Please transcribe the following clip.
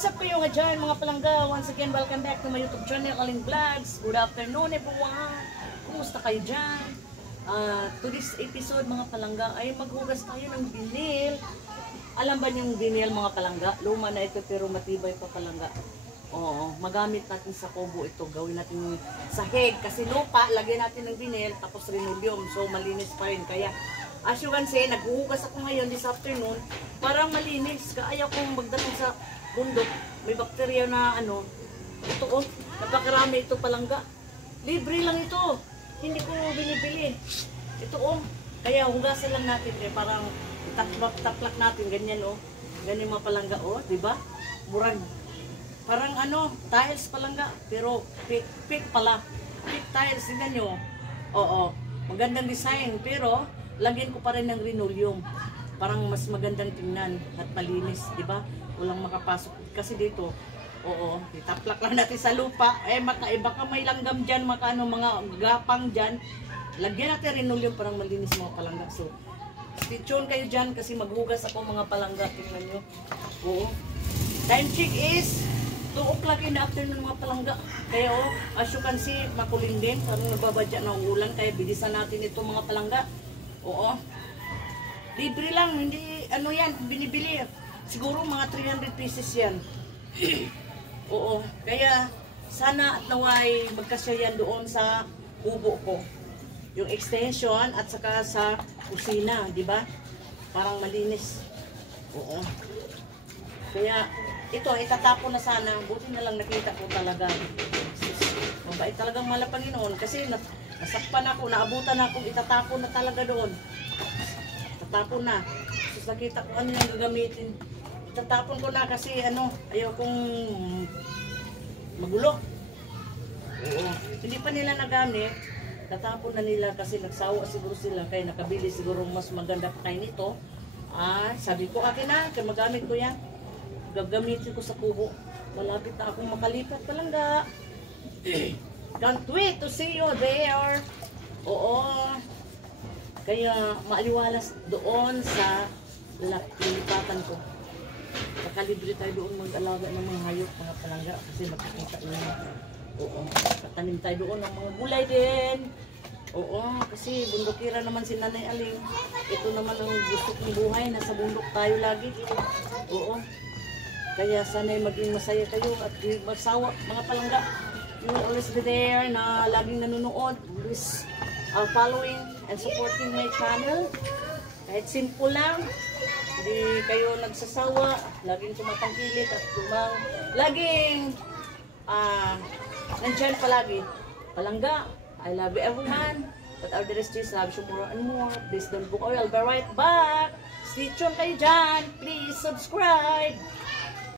What's up kayo nga dyan mga palangga? Once again, welcome back to my YouTube channel, Aling Vlogs. Good afternoon everyone. Kumusta kayo dyan? To this episode mga palangga ay maghugas tayo ng vinil. Alam ba yung vinil mga palangga? Luma na ito pero matibay pa palangga. Oo, magamit natin sa kubo ito. Gawin natin sahig kasi lupa, lagyan natin ng vinil tapos linoleum. So malinis pa rin. Kaya as you can see, naghuhugas ako ngayon this afternoon. Parang malinis. Kaya kong magdating sa bundok. May bakterya na ano. Ito oh, napakarami ito palangga. Libre lang ito. Hindi ko binibili. Ito oh. Kaya hugasan lang natin eh. Parang taplak natin. Ganyan oh. Ganyan mga palangga oh. Diba? Murag. Parang ano, tiles palangga. Pero pick pala. Pick tiles. Tingnan nyo. Oo. Magandang design. Pero lagyan ko pa rin ng linoleum. Parang mas magandang tingnan at malinis, di ba? Walang makapasok kasi dito. Oo, itaplak lang natin sa lupa. Baka may langgam diyan, mga gapang diyan. Lagyan natin linoleum parang malinis mga palangga. So, stay tuned kayo diyan kasi maghugas ako mga palangga. Tingnan niyo. Oo. Time check is 2 o'clock in the afternoon mga palangga. Kaya oh, as you can see, makulinding. Parang nababadya ng ulan. Kaya bilisan natin ito mga palangga. Oo. Libre lang, hindi ano yan, binibili. Siguro mga 300 pieces yan. Oo. Kaya sana at naway magkasya yan doon sa kubo ko. Yung extension at saka sa kusina, di ba? Parang malinis. Oo. Kaya ito, itatapon na sana. Buti na lang nakita ko talaga. Mabait talagang mala Panginoon kasi nasakpan ako, naabutan ako, itatapon na talaga doon. Itatapon na. So, nakita ko ano yung gagamitin. Itatapon ko na kasi ano, ayaw kong magulo. Oo. Hindi pa nila nagamit. Tatapon na nila kasi nagsawa siguro sila. Kaya nakabili siguro mas maganda pa kayo nito. Sabi ko akin na, kaya magamit ko yan. Gagamitin ko sa kubo. Malapit na akong makalipat palangga. Can't wait to see you there. Oo. Kaya maaliwalas doon sa lilipatan ko. Nakalibre tayo doon mag-alaga ng mga hayop, mga palangga. Kasi makikita nyo. Oo. Patanim tayo doon ng mga gulay din. Oo. Kasi bundokira naman si Nanay Aling. Ito naman ang gusto kong buhay. Nasa bundok tayo lagi. Oo. Kaya sana'y maging masaya kayo at magsawa mga palangga. You will always be there na laging nanonood. Always following and supporting my channel. Kahit simple lang. Hindi kayo nagsasawa. Laging tumatangkilik at laging nandyan palagi. Palangga, I love you everyone. But our dearest Jesus loves you more and more. Please don't book. I'll be right back. Stay tuned kayo dyan. Please subscribe.